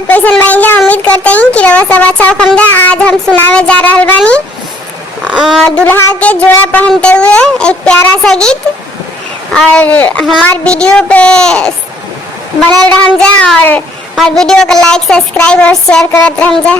सब कैसन बन जा। उम्मीद करते हैं कि रवा सब अच्छा होखम जा। आज हम सुनावे जा रहल बानी दुल्हा के जोड़ा पहनते हुए एक प्यारा सा गीत। और हमार वीडियो पे बनल रहम जा और वीडियो को लाइक सब्सक्राइब और शेयर करत रहम जा।